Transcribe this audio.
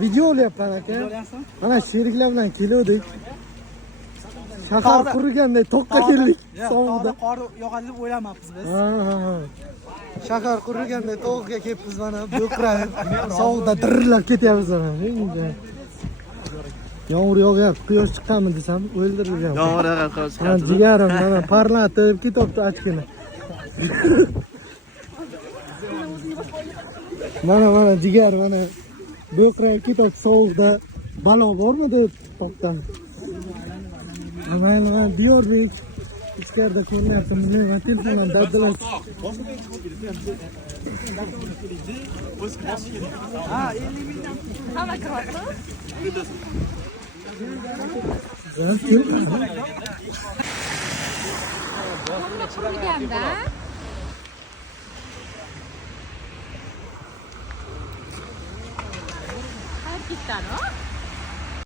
Video olyapman aka. Mana sheriklar bilan keldik. Shahar quriganday to'qqa keldik. Sovuqda qor yog'adi deb o'ylamabmiz biz. Shahar quriganday to'qqa kelibmiz mana. Bo'qrayib, sovuqda dirillab ketyapmiz mana. Yomg'ir yog'yapti, quyosh chiqqanmi desam, o'ldirilgan. Yomg'ir yog'yapti, quyosh chiqqan. Jigarim mana parlatib ketibdi ochkini. Mana jigar mana bo'qrayib ketibdi sovuqda. Balo bormi deb to'xtam. Mana Diyorbek ichkarida ko'rinyapti. Men telefondan daddilar. Ha, 50 mingdan. Hamma kiryapti. Hamma qurganda. Har ikkitani.